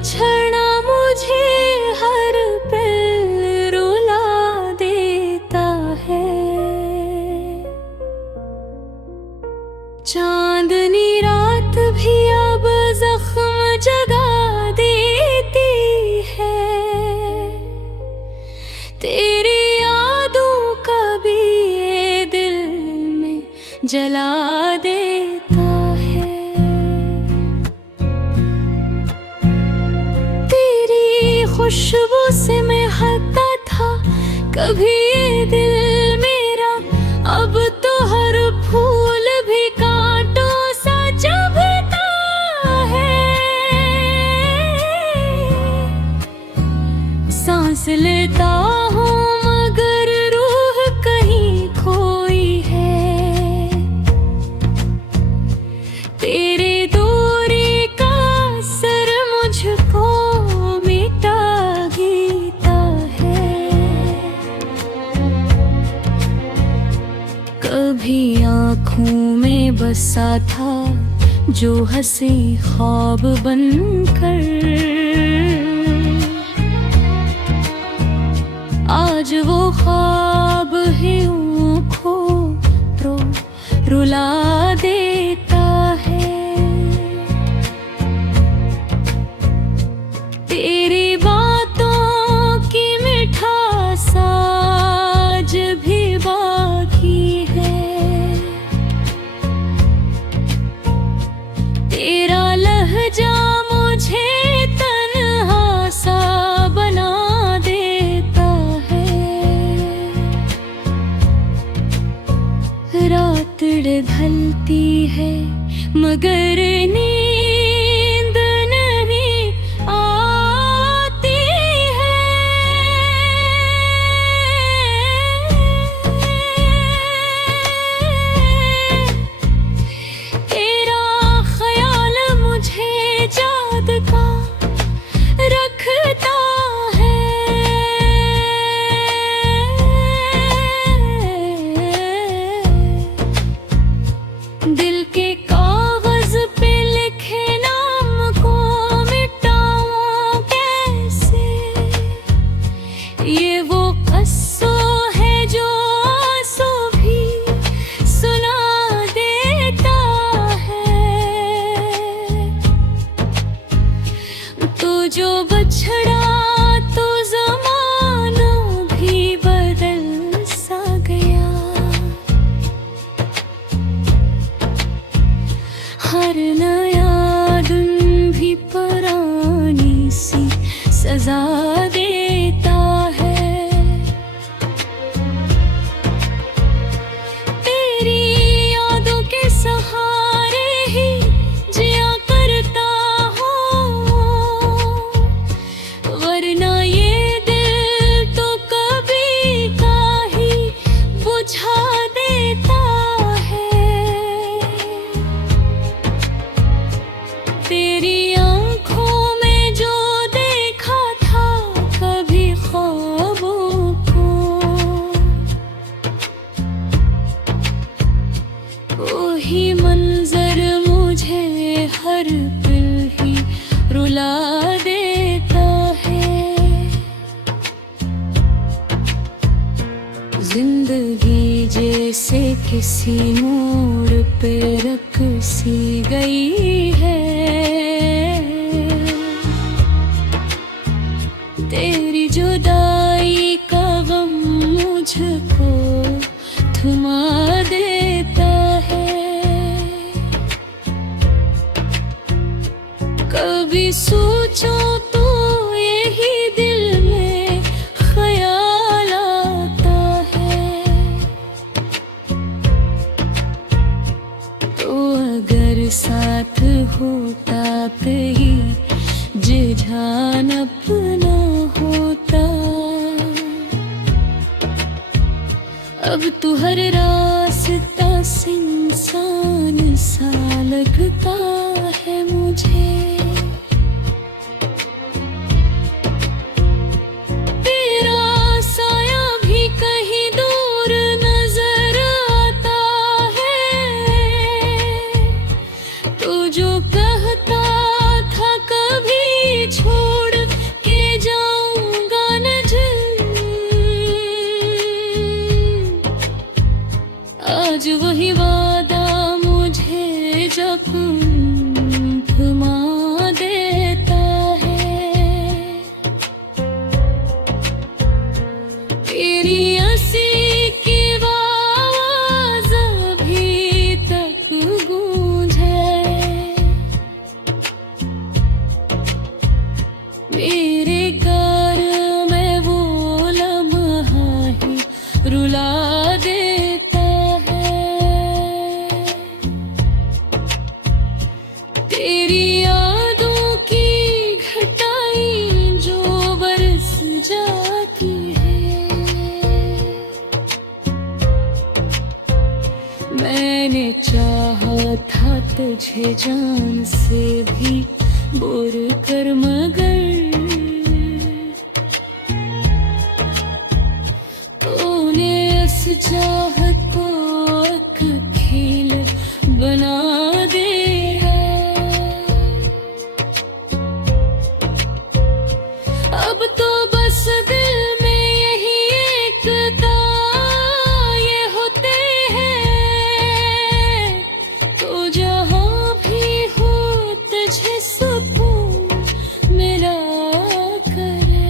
बछड़ा मुझे हर पल रुला देता है। चांदनी रात भी अब जख्म जगा देती है। तेरी यादों का भी ये दिल में जला देता है। तेरी खुशबू से मैं महकता था कभी ये दिल मेरा, अब तो हर फूल भी कांटों सा चुभता है। सांस लेता हूँ मगर रूह कहीं खोई है। तेरे दूरी का असर मुझको मिटा गीता है। कभी आँखों में बसा था जो हंसी ख्वाब बनकर, आज वो ख्वाब ही आँखों को रुला देता है। तेरी बातों की मिठास आज भी बाकी है। तेरा लहजा मुझे तन्हा सा बना देता है। रात ढलती है मगर नींद नहीं आती है। तेरा ख्याल मुझे याद का रखता है। दिल के कागज पे लिखे नाम को मिटाऊं कैसे? ये वो क़स्सो है जो आंसू भी सुना देता है। तो जो बछड़ा तो ज़माना भी बदल सा गया। हर नया दिन भी पुरानी सी सजा देता है। तेरी यादों के सहारे ही जिया करता हूँ, वरना ये दिल तो कभी का ही बुझा देता है। तेरी आँखों में जो देखा था कभी ख्वाबों को, वही मंजर मुझे हर पल ही रुला देता है। जिंदगी जैसे किसी मोड़ पे रख सी गई है। तेरी जुदाई का गम मुझको थमा देता है। कभी सोचो तो यही दिल में ख्याल आता है। तो अगर साथ होता कहीं जिझान अपना होता, अब तो हर रास्ता इंसान सा लगता है मुझे। तेरा साया भी कहीं दूर नजर आता है। तो जो कहता था कभी छोड़ आज वही वादा मुझे जख्म थमा देता है। तेरी हंसी की आवाज़ अभी तक गूंजे मेरे घर में, वो लम्हा ही रुला देता है। तेरी यादों की घटाई जो बरस जाती है, मैंने चाहा था तुझे जान से भी बोर कर, मगर तूने इस चाहत को एक खेल बना दिया। अब तो बस दिल में यही एक दाए होते हैं, तो जहाँ भी हो तुझे सुकून मिला करे।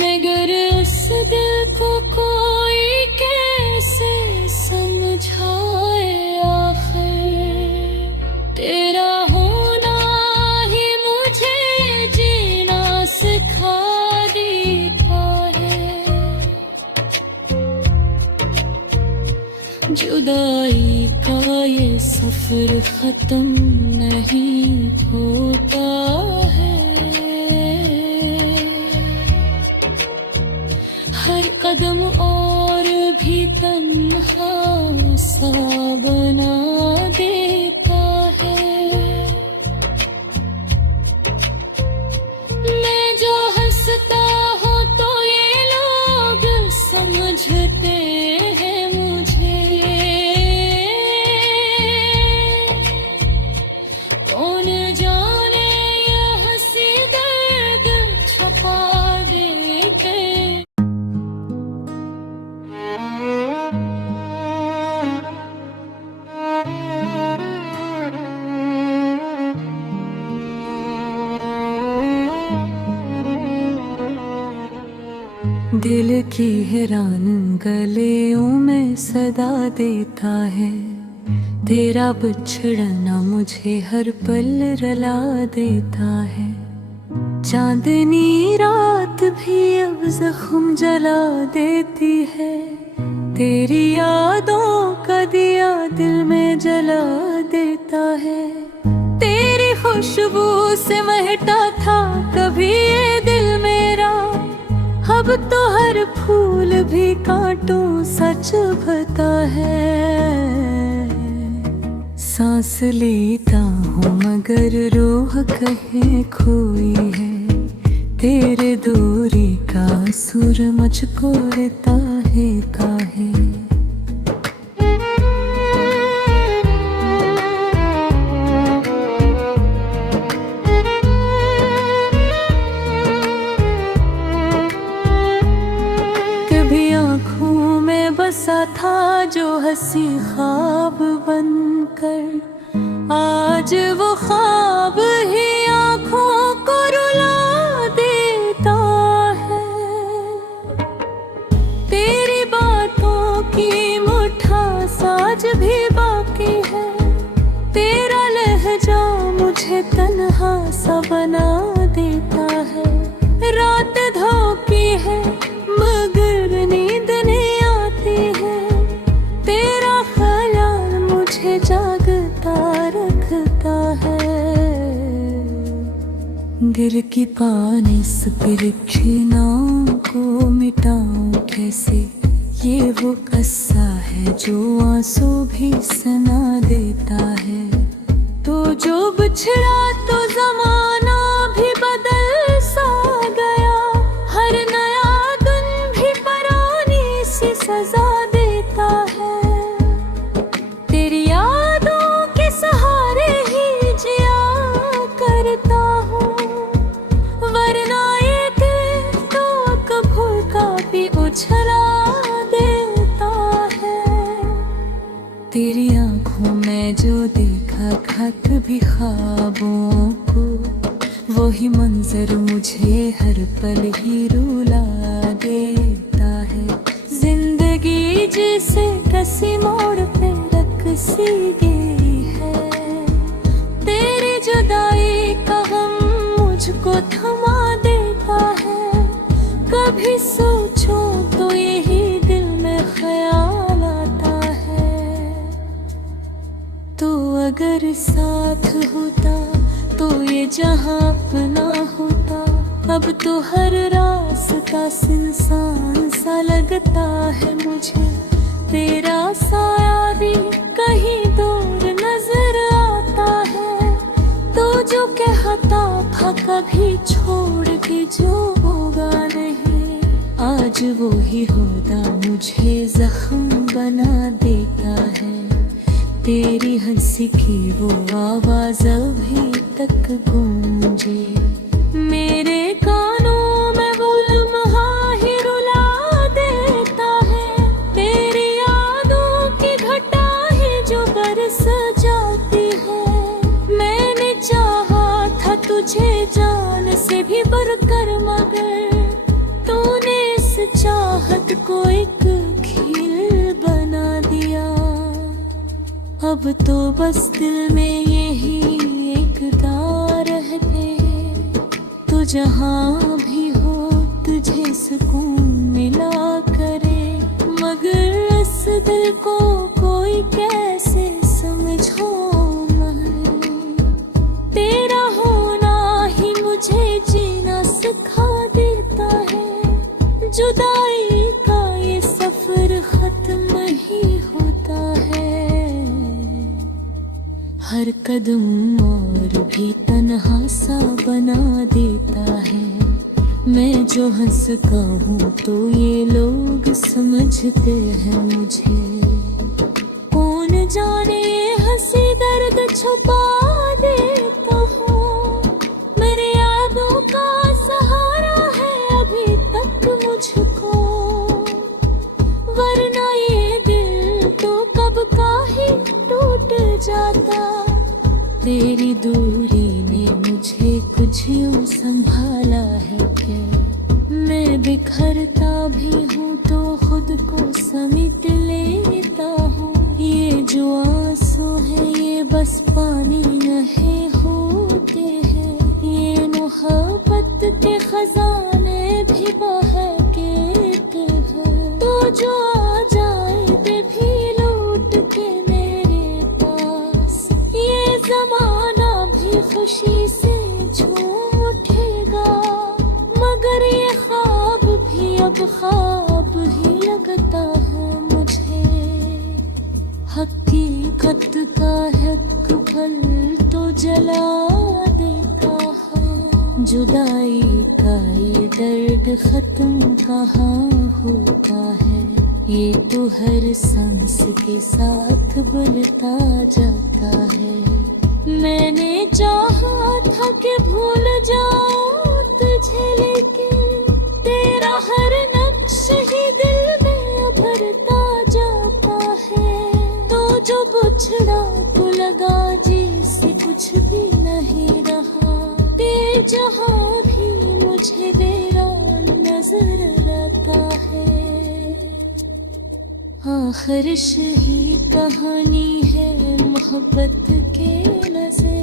मगर उस दिल को कोई कैसे समझाए आखिर, तेरा होना ही मुझे जीना सिखा देता है। जुदाई का ये सफर खत्म नहीं होता है, हर कदम और भी तन्हा सा बना देता है। मैं जो हंसता हूँ तो ये लोग समझते हैं मुझे, कौन जाने ये हंसी दर्द छुपा देते। दिल की हैरान गलियों में सदा देता है, तेरा बिछड़ना मुझे हर पल रुला देता है। चांदनी रात भी अब जख्म जला देती है, तेरी यादों का दिया दिल में जला देता है। तेरी खुशबू से महटा था कभी ये दिल मेरा, अब तो हर फूल भी कांटों सा चुभता है। सांस लेता हूँ मगर रूह कहीं खोई है, तेरे दूरी का सुर मुझको लेता है काहे। बसा था जो हंसी ख्वाब बनकर, आज वो ख्वाब ही आँखों को रुला देता है। तेरी बातों की मुठास आज भी बाकी है, तेरा लहजा मुझे तन्हा सा बना देता है। रात धोखी है मगर नींद नहीं आती है, तेरा ख्याल मुझे जागता रखता है। दिल की पानी से नाव को मिटाऊं कैसे, ये वो कस्सा है जो आंसू भी सना देता है। तो जो बिछड़ा तो जमाना भी बदल सा गया, हर नया दिन भी पुरानी सी सजा देता है। तेरी यादों के सहारे ही जिया करता हूँ, वरना ये दिल तो कभी का भी छला देता है। तेरी आंखों में जो देखा खत भी ख्वाबों को, वही मंजर मुझे हर पल ही रुला देता है। जिंदगी जिसे कसी मोड़ पे रखसी गई है, तेरी जुदाई का गम मुझको थमा देता है। कभी सोचो तो यही दिल में ख्याल आता है, तो अगर साथ होता तो ये जहां अपना होता। अब तो हर रास्ता सुनसान सा लगता है मुझे, तेरा साया भी कहीं दूर नजर आता है। तो जो कहता था कभी छोड़ के जो होगा नहीं, आज वो ही होता मुझे जख्म बना देता है। तेरी हंसी की वो आवाज अभी तक गूंजे मेरे कानों में, वो लम्हा ही रुला देता है। तेरी यादों की घटा है जो बरस जाती है। मैंने चाहा था तुझे जान से भी बढ़कर, मगर तूने इस चाहत को एक खेल बना दिया। अब तो बस दिल में यही एक तार रहते, तू जहाँ भी हो तुझे सुकून मिला करे। मगर इस दिल को कोई कैसे समझो मैं, तेरा होना ही मुझे जीना सिखा देता है। जुदाई का ये सफर खत्म ही होता है, हर कदम और भी तन्हा सा बना देता है। मैं जो हंसता हूँ तो ये लोग समझते हैं मुझे, कौन जाने ये हंसी दर्द छुपा देता हूँ। मेरे यादों का सहारा है अभी तक मुझको, वरना ये दिल तो कब का ही टूट जाता। तेरी दूरी ने मुझे कुछ यूं संभाला है क्या, मैं बिखरता भी हूँ तो खुद को समेट लेता हूँ। ये जो आंसू है ये बस पानी नहीं होते हैं, ये मोहब्बत के खजाने भी बहके हैं। तो जो आ जाए वे भी लौट के मेरे पास, ये जमाना भी खुशी से झूम उठेगा। मगर ये ख्वाब भी अब ख्वाब ही लगता है मुझे, हकीकत का हक पल तो जला देता है। जुदाई का ये दर्द खत्म कहाँ होता है, ये तो हर सांस के साथ बुलता जाता है। मैंने चाहा था कि भूल जाऊं तुझे, लेकिन तेरा हर नक्श ही दिल में उभरता जाता है। तो जो बुछड़ा को लगा जिससे कुछ भी नहीं रहा, ते जहाँ भी मुझे वीरान नजर आता है। आखिर ही कहानी है मोहब्बत के नज़े,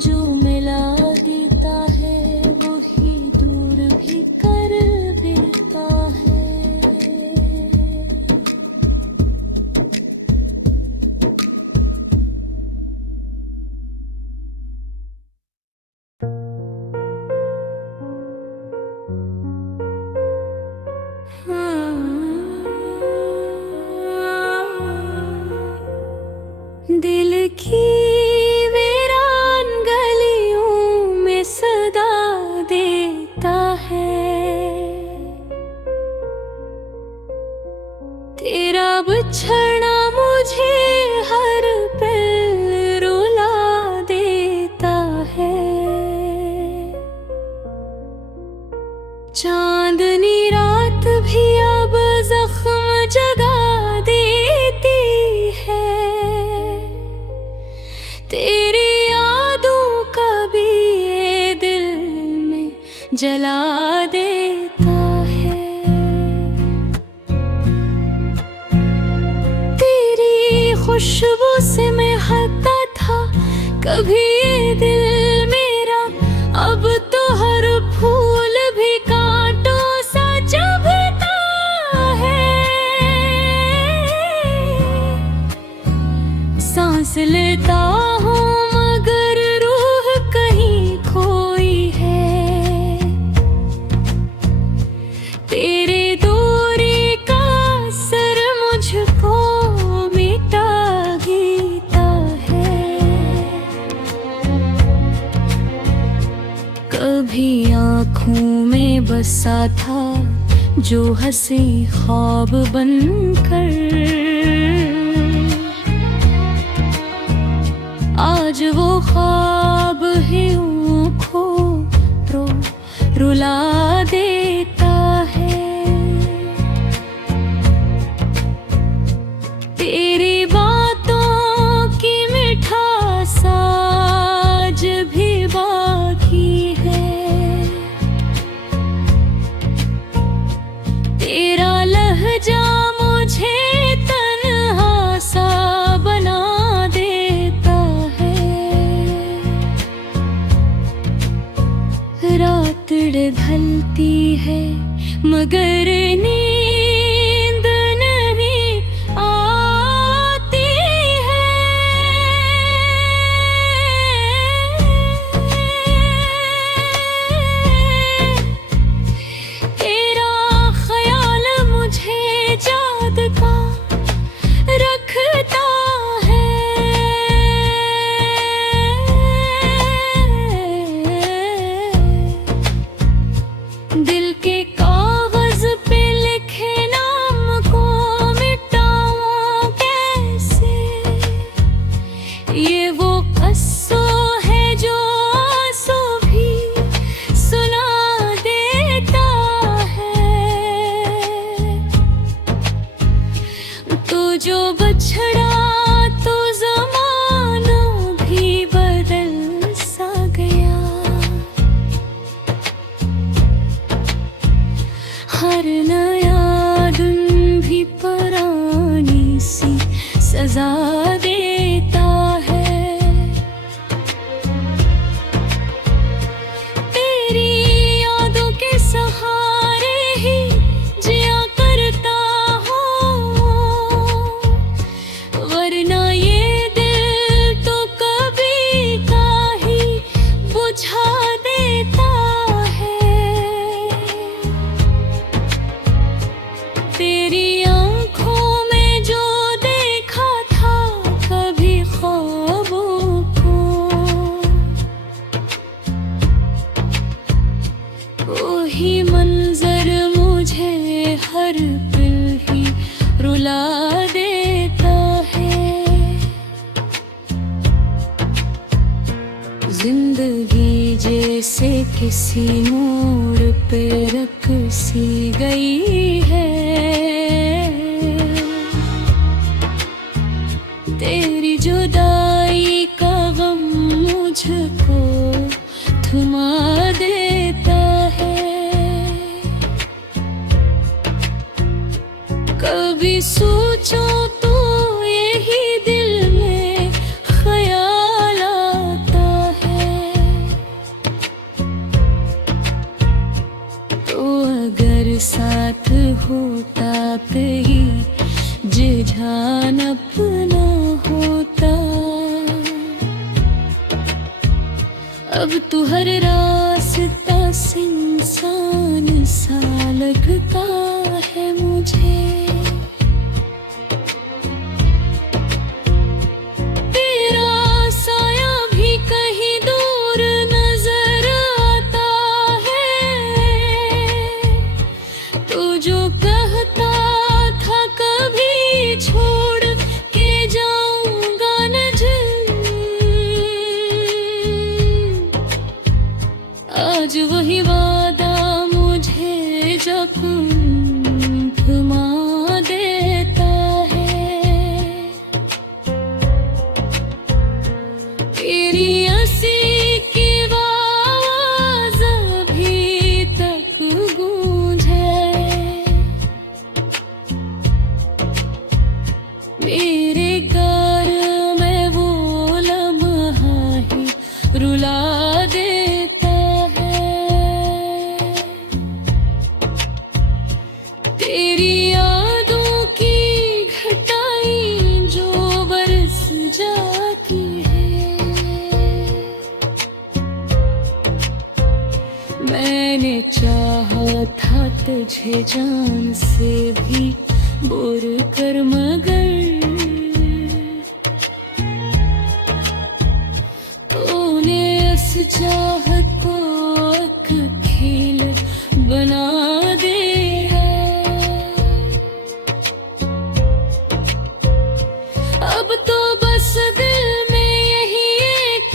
जो मिला देता है वही दूर भी कर देता है। दिल की वीरान गलियों में सदा देता है, तेरा बिछड़ना मुझे हर पल रुला देता है। चांदनी रात भी जला देता है। तेरी खुशबू से मैं हटा था कभी ये दिल मेरा, अब तो हर फूल भी कांटों सा चुभता है। सांस लेता हूँ मगर रूह कहीं खोई है। तेरे दूरी का असर मुझको मिटा गीता है। कभी आँखों में बसा था जो हंसी ख्वाब बनकर, आज वो ख्वाब ही खो तो रुला देता है। तेरी बातों की मिठास आज भी बाकी है। तेरा लहजा मुझे तन्हा सा बना देता है। रात ढलती है मगर नींद नहीं आती है। तेरा ख्याल मुझे याद का रखता है। दिल के कागज पे लिखे नाम को मिटाऊं कैसे? ये वो कस्सो है जो आंसू भी सुना देता है। तो जो बछड़ा तो ज़माना भी बदल सा गया। हर नया दिन भी पुरानी सी सजा देता है। तेरी यादों के सहारे ही जिया करता हूँ, वरना ये दिल तो कभी का ही बुझा देता है। तेरी आँखों में जो देखा था कभी ख्वाबों को, वही मंजर मुझे हर पल ही रुला देता है। जिंदगी जैसे किसी मोड़ पे रख सी गई है। तेरी जुदाई का गम मुझको थमा देता है। कभी सोचो तो यही दिल में ख्याल आता है। तो अगर साथ होता कहीं जिझान अपना होता, अब तो हर रास्ता से इंसान सा लगता है मुझे। तेरा साया भी कहीं दूर नजर आता है। तो जो कहता था कभी छोड़ के जाऊंगा न जल, आज वही वादा मुझे जख्म थमा देता है। तेरी हंसी की आवाज़ भी तेरी यादों की घटाई जो बरस जाती है। मैंने चाहा था तुझे जान से भी बोर कर, मगर तूने इस चाहत को एक खेल बना दिया। अब तो बस दिल में यही एक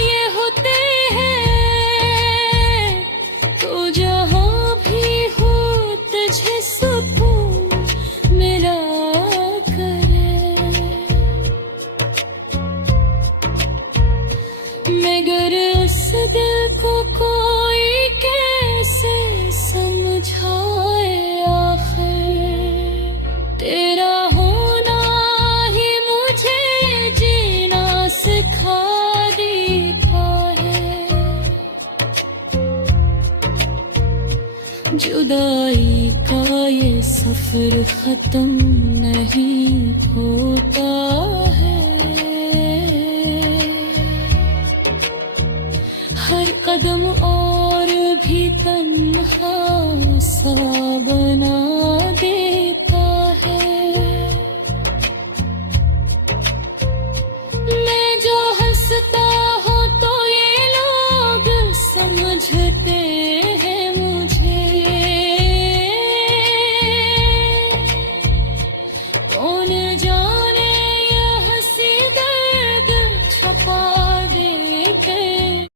ये होते हैं, तो जहाँ भी हो तुझे सुकून मिला करे। मगर उस दिल को कोई कैसे समझाए आखिर, तेरा होना ही मुझे जीना सिखा देता है। जुदाई का ये सफर खत्म नहीं होता है, हर कदम और भी तन्हा सा बना